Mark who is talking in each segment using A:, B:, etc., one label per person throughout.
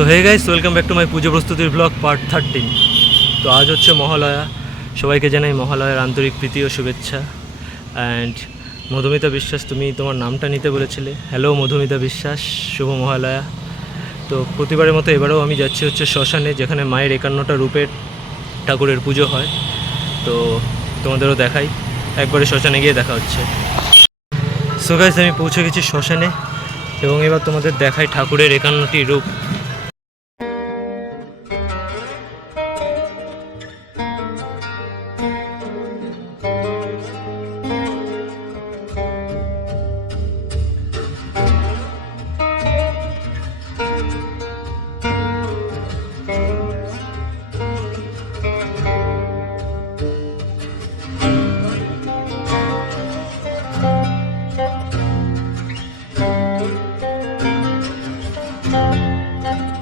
A: So hey guys welcome back to my Puja প্রস্তুতির blog part thirteen তো আজ হচ্ছে মহালয়া। সবাইকে জানাই মহালয়ার আন্তরিক প্রীতি ও শুভেচ্ছা। অ্যান্ড মধুমিতা বিশ্বাস, তুমি তোমার নামটা নিতে বলেছিলে। হ্যালো মধুমিতা বিশ্বাস, শুভ মহালয়া। তো, প্রতিবারের মতো এবারেও আমি যাচ্ছি হচ্ছে শ্মশানে, যেখানে মায়ের একান্নটা রূপের ঠাকুরের পুজো হয়। তো, তোমাদেরও দেখাই। একবারে শ্মশানে গিয়ে দেখা হচ্ছে। সো গাইস আমি পৌঁছে গেছি শ্মশানে। এবং এবার তোমাদের দেখাই ঠাকুরের একান্নটি রূপ। Thank you.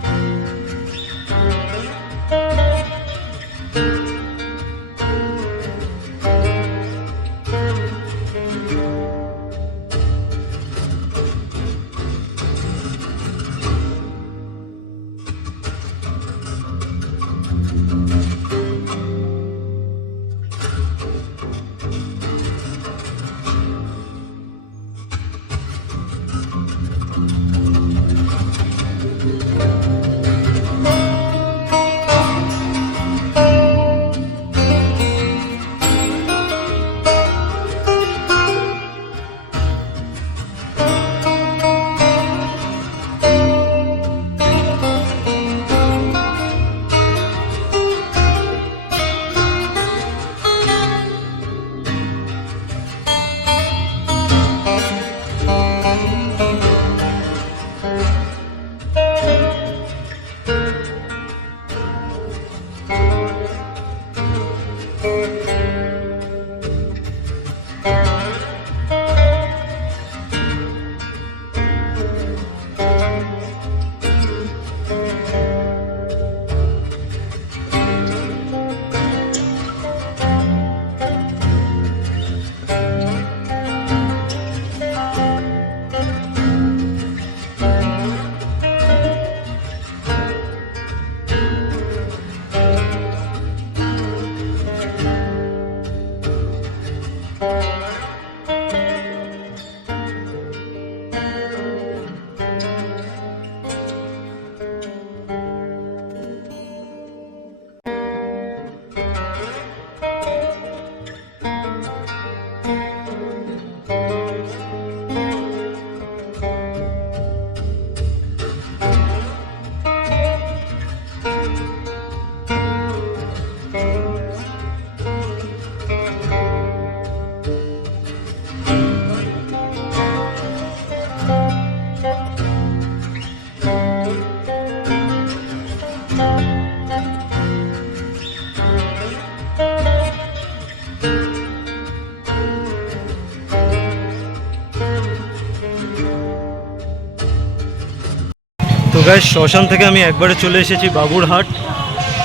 A: তো গাই শ্মশান থেকে আমি একবারে চলে এসেছি বাবুরহাট।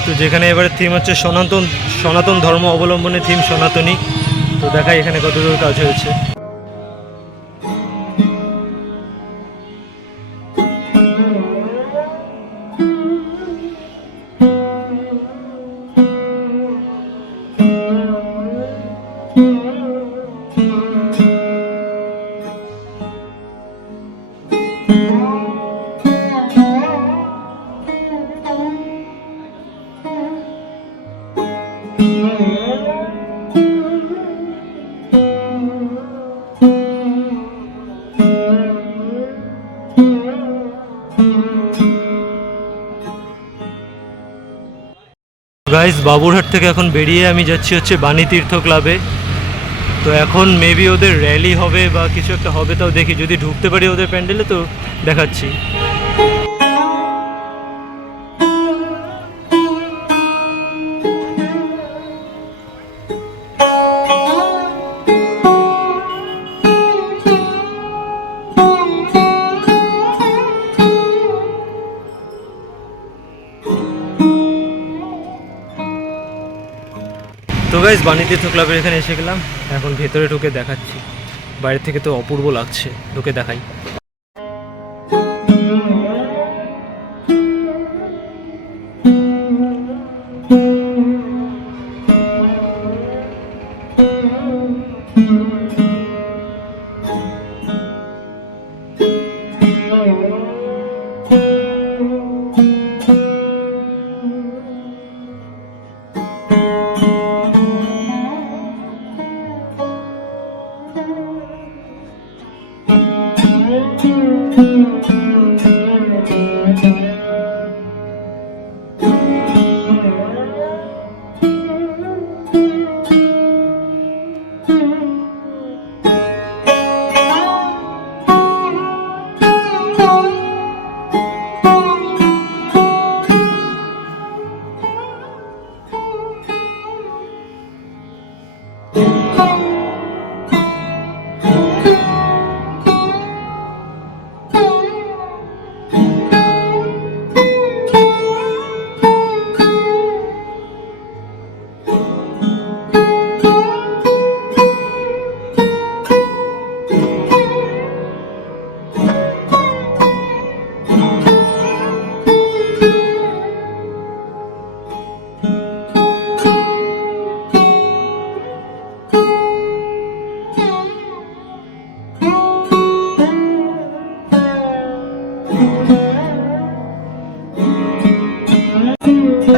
A: তো যেখানে এবারে থিম হচ্ছে সনাতন সনাতন ধর্ম অবলম্বনে থিম সনাতনী। তো দেখাই এখানে কতদূর কাজ হয়েছে। গাইস বাবুরহাট থেকে এখন বেরিয়ে আমি যাচ্ছি হচ্ছে বাণী তীর্থ ক্লাবে তো এখন মেবি ওদের র্যালি হবে বা কিছু একটা হবে, তাও দেখি। যদি ঢুকতে পারি ওদের প্যান্ডেলে তো দেখাচ্ছি। তো গাইজ বাণীতীর্থ ক্লাবের এখানে এসে গেলাম। এখন ভেতরে ঢুকে দেখাচ্ছি। বাইরে থেকে তো অপূর্ব লাগছে। ঢুকে দেখাই।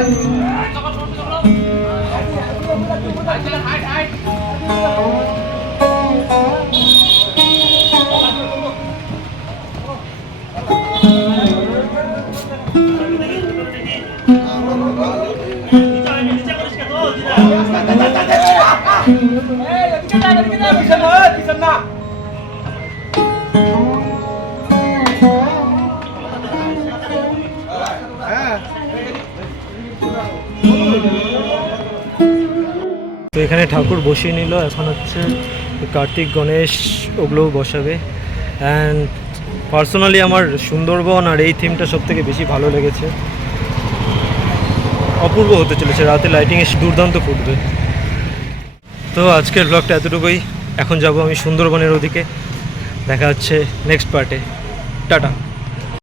A: তো এখানে ঠাকুর বসিয়ে নিল। এখন হচ্ছে কার্তিক, গণেশ ওগুলোও বসাবে। অ্যান্ড পার্সোনালি আমার সুন্দরবন আর এই থিমটা সব থেকে বেশি ভালো লেগেছে। অপূর্ব হতে চলেছে। রাতে লাইটিং এসে দুর্দান্ত ফুটবে। তো আজকের ব্লগটা এতটুকুই। এখন যাব আমি সুন্দরবনের ওদিকে। দেখা হচ্ছে নেক্সট পার্টে টাটা।